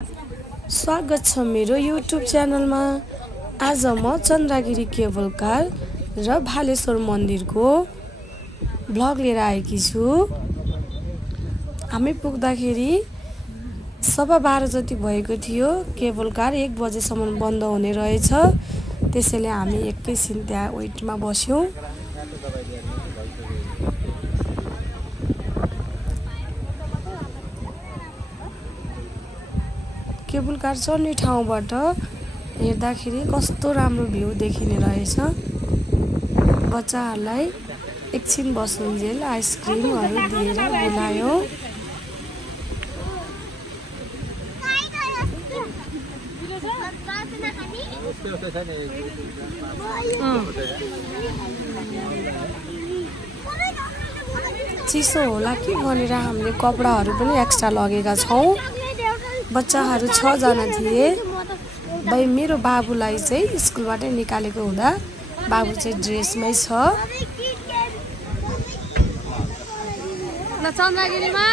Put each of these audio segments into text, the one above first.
स्वागत छ मेरो YouTube च्यानलमा। आज म चन्द्रगिरी केबल कार र भालेश्वर मन्दिरको भ्लग लिएर आएकी छु। हामी पुग्दाखेरि 12:15 जति भएको थियो। केबल कार 1 बजेसम्म बन्द हुने रहेछ। त्यसैले हामी एकैछिन त्यहाँ वेटमा बस्यौं। केबल कार चढ्ने ठाउँबाट हेर्दाखेरि कस्तो राम्रो भ्यू देखिने रहेछ। बच्चाहरूलाई एकछिन बस्नुन्जेल आइसक्रिमहरू दिएर बोलायो। चिसो होला कि भनेर हामीले कपडाहरू पनि एक्स्ट्रा लगेका छौं। बच्चाहरू 6 जना थिए। भाइ मेरो बाबुलाई चाहिँ स्कुलबाटै निकालेको हुँदा बाबु चाहिँ ड्रेसमै छ। ल चन्द्रगिरीमा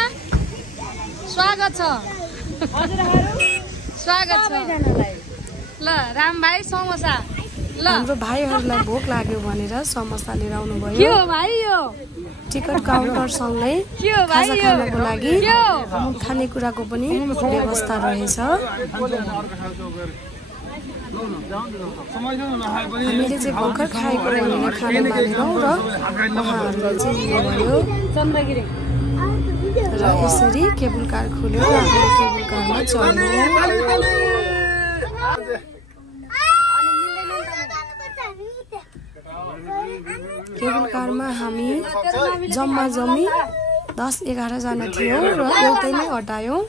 स्वागत छ। स्वागत छ। ल राम भाइ समोसा। ल हाम्रो भाइहरूलाई भोक लाग्यो भनेर समोसा लिएर आउनु भयो। के हो भाइ यो? टिकट काउन्टर सँगै खाजा खानको लागि खानेकुराको पनि व्यवस्था रहेछ। हामीले चाहिँ भर्खर खाएको भनेर खाना बालेनौं र उहाँहरूले चाहिँ लिनुभयो। र यसरी केबल कार खोल्यो र हामीले केबल कारमा चढ्यौं। केबल कारमा हामी जम्मा 10-11 जना थियौं र एउटै नै हटायौं।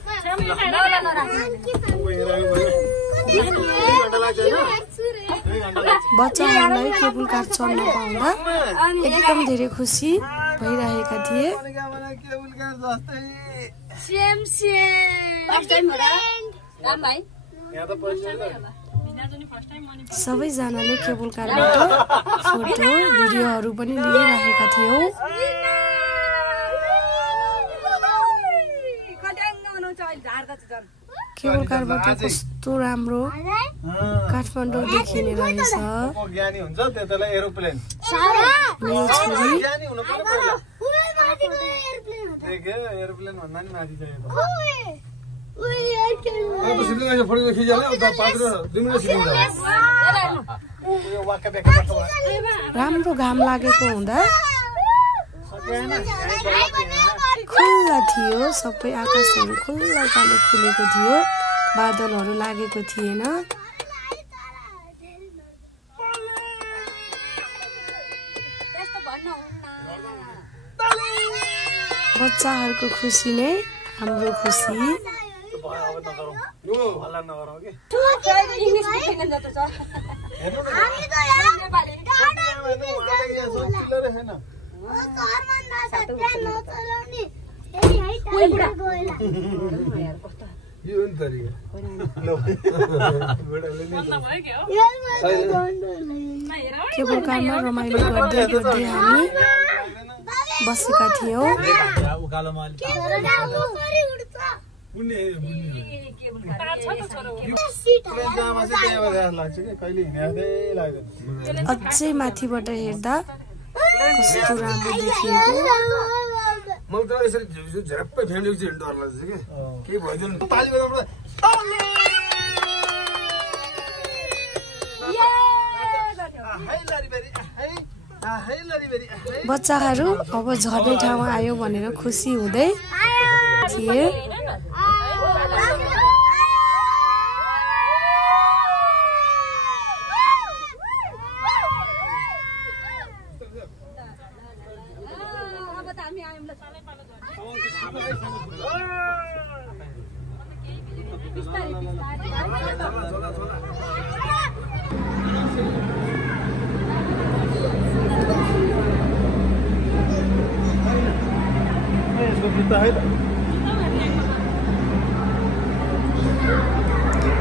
बच्चाहरूलाई केबल कार चढ्न पाउँदा एकदम धेरै खुसी भइरहेका थिए। सबैजनाले केबल कारबाट फोटो भिडियोहरू पनि लिइरहेका थियौं। केबल कारबाट कस्तो राम्रो काठमाडौँ देखिने रहेछ। ज्ञानी हुन्छ त्यसलाई एरोप्लेन मेरो छोरी एरोप्लेन भन्दा नि माथि राम्रो घाम लागेको हुँदा खुल्ला थियो। सबै आकाशहरू खुल्लाले खुलेको थियो। बादलहरू लागेको थिएन। बच्चाहरूको खुसी नै हाम्रो खुसी। केबल कारमा रमाइलो गर्दै गर्दै हामी बसेका थियौं। अझै माथिबाट हेर्दा कस्तो राम्रो देखिएको। मलाई त यसरी झ्याप्पै फ्यामिली चाहिँ डर लाग्छ के केही भइदिनु ताली बजाउँदा बच्चाहरू अब झर्ने ठाउँमा आयो भनेर खुसी हुँदै थिए।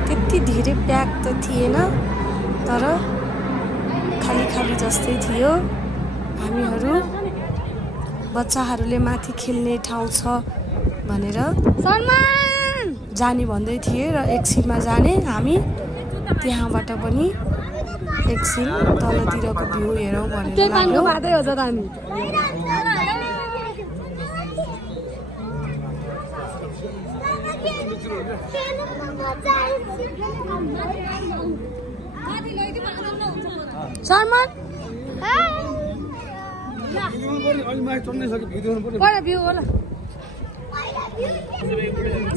त्यति धेरै प्याक त थिएन, तर खाली जस्तै थियो। हामीहरू बच्चाहरूले माथि खेल्ने ठाउँ छ भनेर जाने भन्दै थिए र एकछिनमा जाने हामी त्यहाँबाट पनि एकछिन तलतिरको भ्यू हेरौँ भनेर लाग्यो। शर्मन बडा भ्यू होला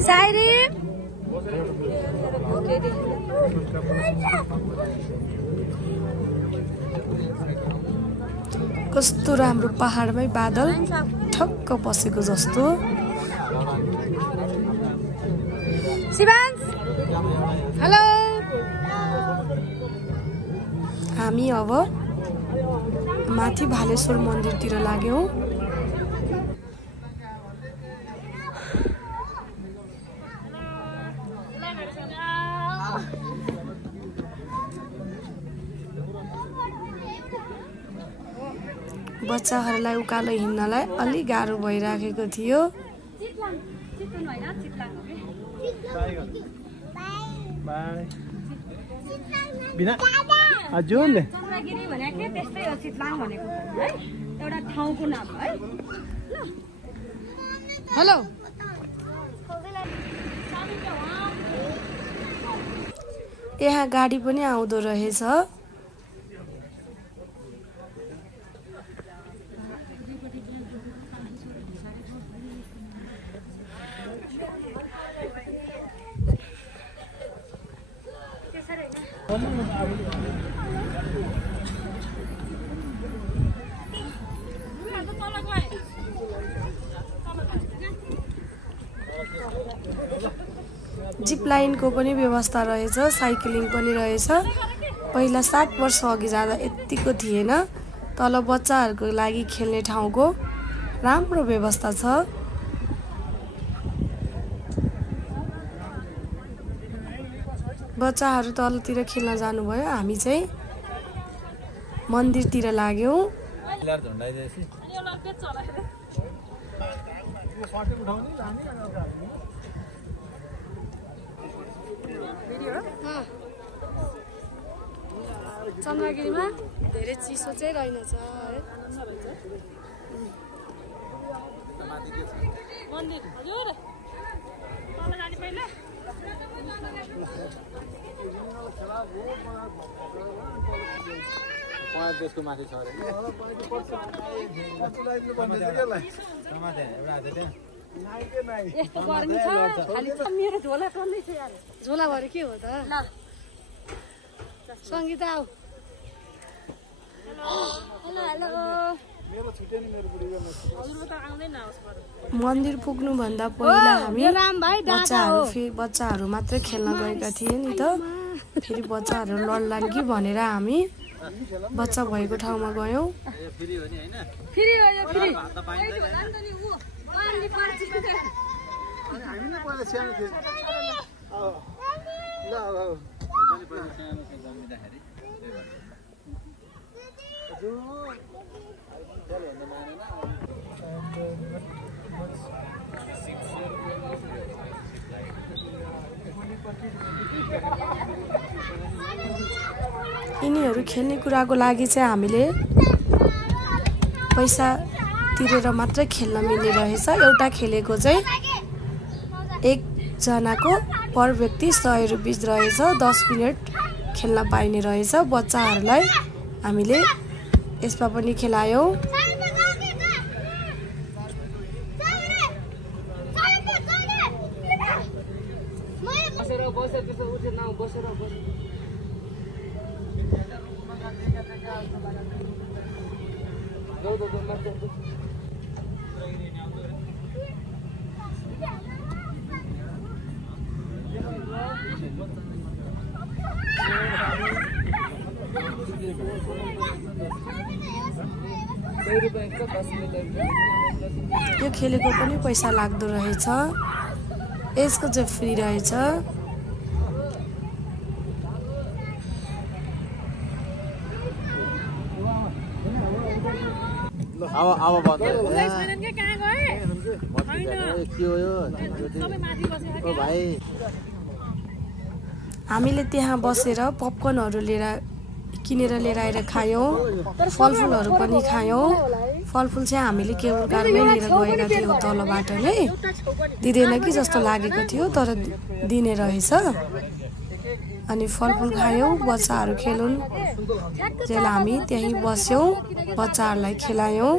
साइरी कस्तो राम्रो पहाडमै बादल ठक्क बसेको जस्तो। शिवांश हेलो हामी अब माथि भालेश्वर मन्दिरतिर लाग्यौं। बच्चाहरूलाई उकालो हिँड्नलाई अलि गाह्रो भइराखेको थियो। बिना अजुनले चन्द्रगिरी भनेको त्यस्तै हो चितलाङ भनेको है एउटा ठाउँको नाम है। हेलो यहाँ गाडी पनि आउँदो रहेछ। जिप लाइनको पनि व्यवस्था रहेछ, साइक्लिङ पनि रहेछ। पहिला 7 वर्ष अघि जाँदा यतिको थिएन। तल बच्चाहरूको लागि खेल्ने ठाउँको राम्रो व्यवस्था छ। बच्चाहरू तलतिर खेल्न जानुभयो, हामी चाहिँ मन्दिरतिर लाग्यौं। चन्द्रगिरीमा धेरै चिसो चाहिँ रहेनछ है। मन्दिर हजुर तल जाने पहिला त्यसको माथि छ अरे यस्तो गर्मी छ खाली मेरो झोला टन्दै छ यार। झोला भएर के हो त? ल सङ्गीता आऊ। हेलो हेलो हजुर त आउँदैन होस् बरु। मन्दिर पुग्नुभन्दा पहिला हामी बच्चाहरू मात्रै खेल्न गएका थिए नि त। फेरि बच्चाहरू लड्लान् कि भनेर हामी बच्चा भएको ठाउँमा गयौँ। फ्री हो यो फ्री यिनीहरू खेल्ने कुराको लागि चाहिँ हामीले पैसा तिरेर मात्रै खेल्न मिल्ने रहेछ। एउटा खेलेको चाहिँ एकजनाको पर व्यक्ति 100 रुपियाँ रहेछ। 10 मिनट खेल्न पाइने रहेछ। बच्चाहरूलाई हामीले यसमा पनि खेलायौँ। यो खेलेको पनि पैसा लाग्दो रहेछ। यसको चाहिँ फ्री रहेछ। हामीले त्यहाँ बसेर पपकर्नहरू किनेर लिएर आएर खायौँ। फलफुलहरू पनि खायौँ। फलफुल चाहिँ हामीले केबुल कारमै लिएर गएका थियौँ, तलबाट नै दिँदैन कि जस्तो लागेको थियो, तर दिने रहेछ। अनि फलफुल खायौँ, बच्चाहरू खेलुन् जेल हामी त्यहीँ बस्यौँ, बच्चाहरूलाई खेलायौँ।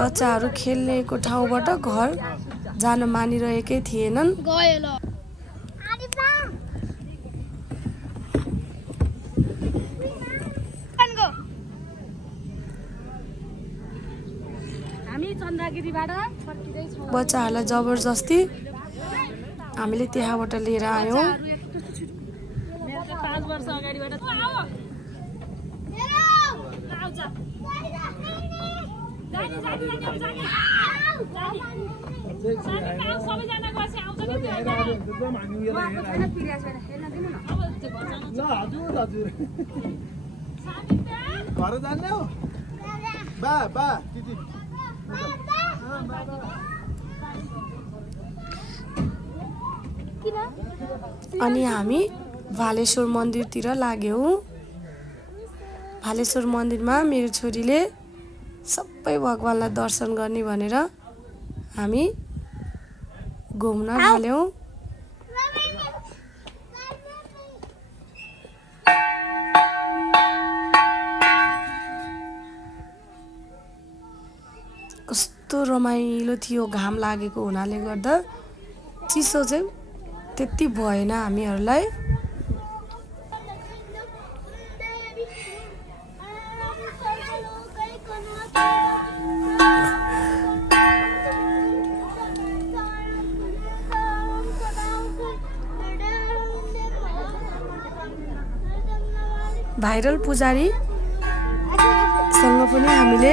बच्चाहरू खेल्नेको ठाउँबाट घर जान मानिरहेकै थिएनन्। बच्चाहरूलाई जबरजस्ती हामीले त्यहाँबाट लिएर आयौँ। अनि हामी भालेश्वर मन्दिरतिर लाग्यौँ। भालेश्वर मन्दिरमा मेरो छोरीले सबै भगवानलाई दर्शन गर्ने भनेर हामी घुम्न थाल्यौँ। कस्तो रमाइलो थियो, घाम लागेको हुनाले गर्दा चिसो चाहिँ त्यति भएन हामीहरूलाई। भाइरल पुजारीसँग पनि हामीले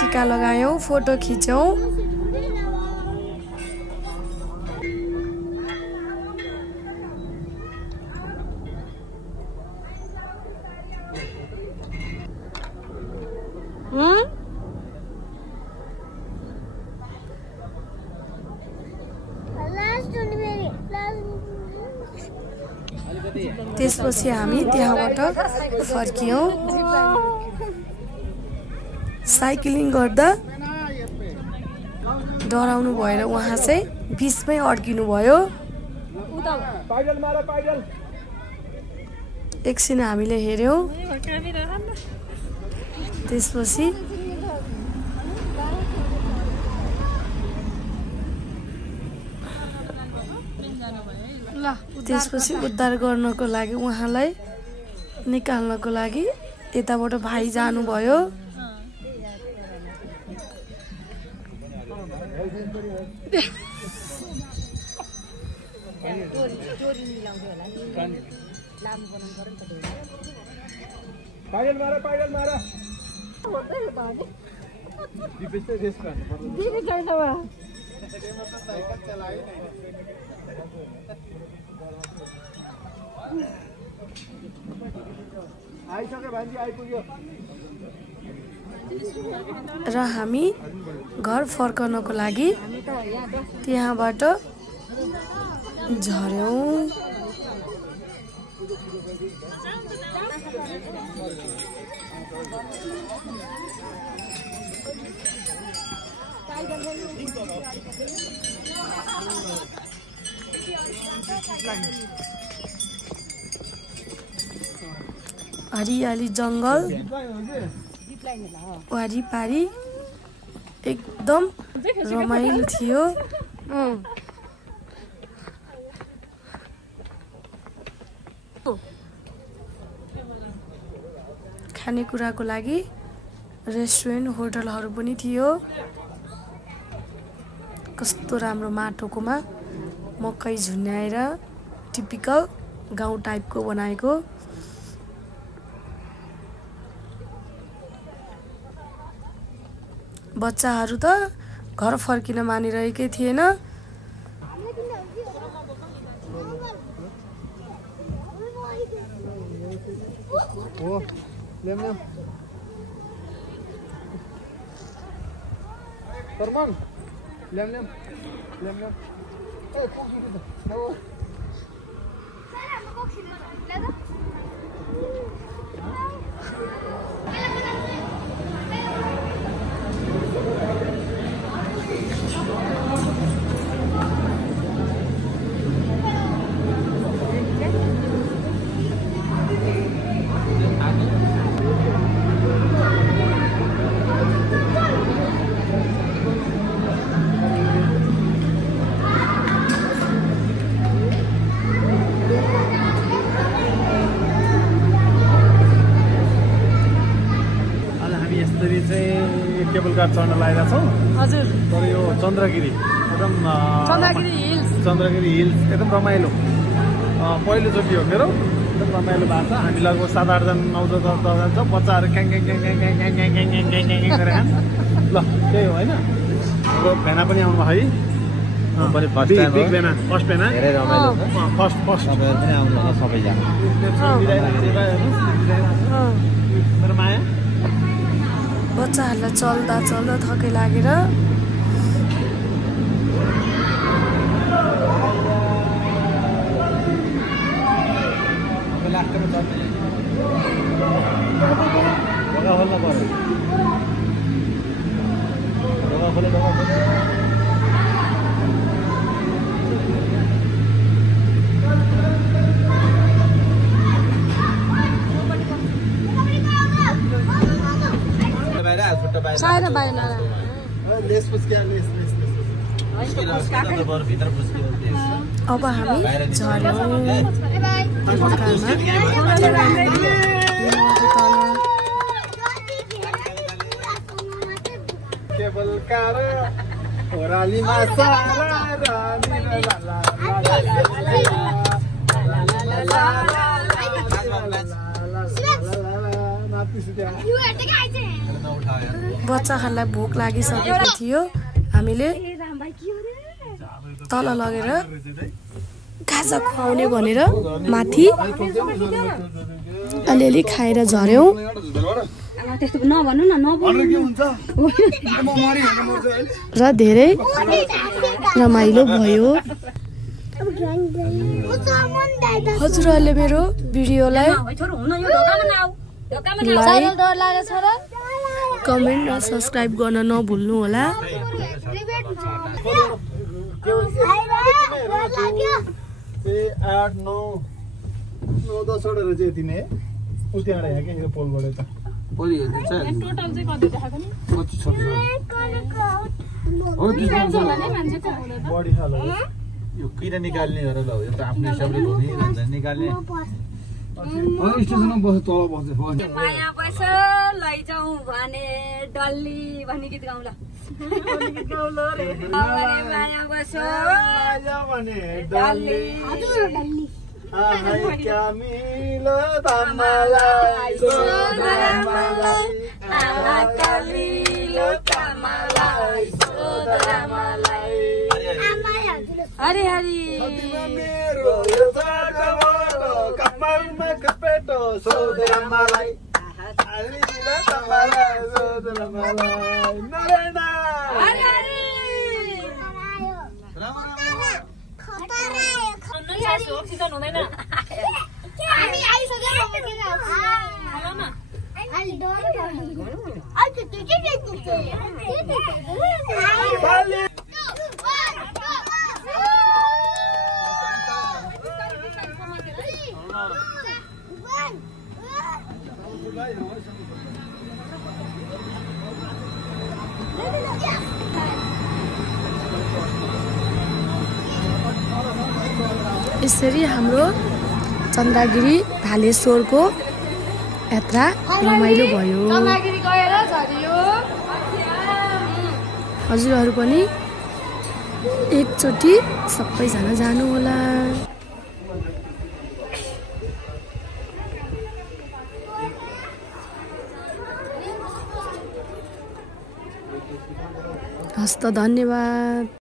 टिका लगायौँ, फोटो खिच्यौँ। त्यसपछि हामी त्यहाँबाट फर्कियौँ। साइक्लिङ गर्दा डराउनु भएर उहाँ चाहिँ बिचमै अड्किनु भयो। एकछिन हामीले हेऱ्यौँ, त्यसपछि उद्धार गर्नको लागि उहाँलाई निकाल्नको लागि यताबाट भाइ जानुभयो। र हामी घर फर्कनको लागि त्यहाँबाट झर्यौँ। हरियाली जङ्गल वारिपारी एकदम रमाइलो थियो। खानेकुराको लागि रेस्टुरेन्ट होटलहरू पनि थियो। कस्तो राम्रो माटोकोमा मकै झुन्याएर टिपिकल गाउँ टाइपको बनाएको। बच्चाहरू त घर फर्किन मानिरहेकै थिएन। ल्याम परमन ल्याम ए कोक दिनु त हो सर हाम्रो कोक छिन ल्यादा केबल कार चढ्न लागेका छौँ हजुर तर यो चन्द्रगिरी एकदम चन्द्रगिरी हिल्स एकदम रमाइलो पहिलोचोटि हो मेरो एकदम रमाइलो भएको छ हामी लगभग 7-8 जना 9-10 जना छ बच्चाहरू क्याङ गरेर ल त्यही हो होइन हाम्रो भेना पनि आउनु है फर्स्ट भेना धेरै रमाइलो छ फर्स्ट तपाईहरु पनि आउनु होला सबैजना मेरो माया बच्चाहरूलाई चल्दा चल्दा थकै लागेर सायद बाहिर लेस पुस्किया लेस अब हामी झर्यौँ केबल कार ओरालीमा सारा बच्चाहरूलाई भोक लागिसकेको थियो हामीले तल लगेर खाजा खुवाउने भनेर माथि अलिअलि खाएर झर्यौँ र धेरै रमाइलो भयो। हजुरहरूले मेरो भिडियोलाई लाइक कमेन्ट र सब्सक्राइब गर्न नभुल्नु होला। यो किन निकाल्ने गरेर ल यो त आफ्नो हिसाबले घुमिरहन्छ निकाल्ने स्टेसनमा बस्छ तल बस्छ माया बस लैजाऊ भने डल्ली भन्ने गीत गाउँ ल माया बस भने डल्ली क्या मिलो तमलाई हरि हरि मेरो कमरमा कपेटो सोधेर मलाई अक्सिजन हुँदैन यसरी हाम्रो चन्द्रगिरी भालेश्वरको यात्रा रमाइलो भयो। हजुरहरू पनि एकचोटि सबैजना जानु होला। हस्त धन्यवाद।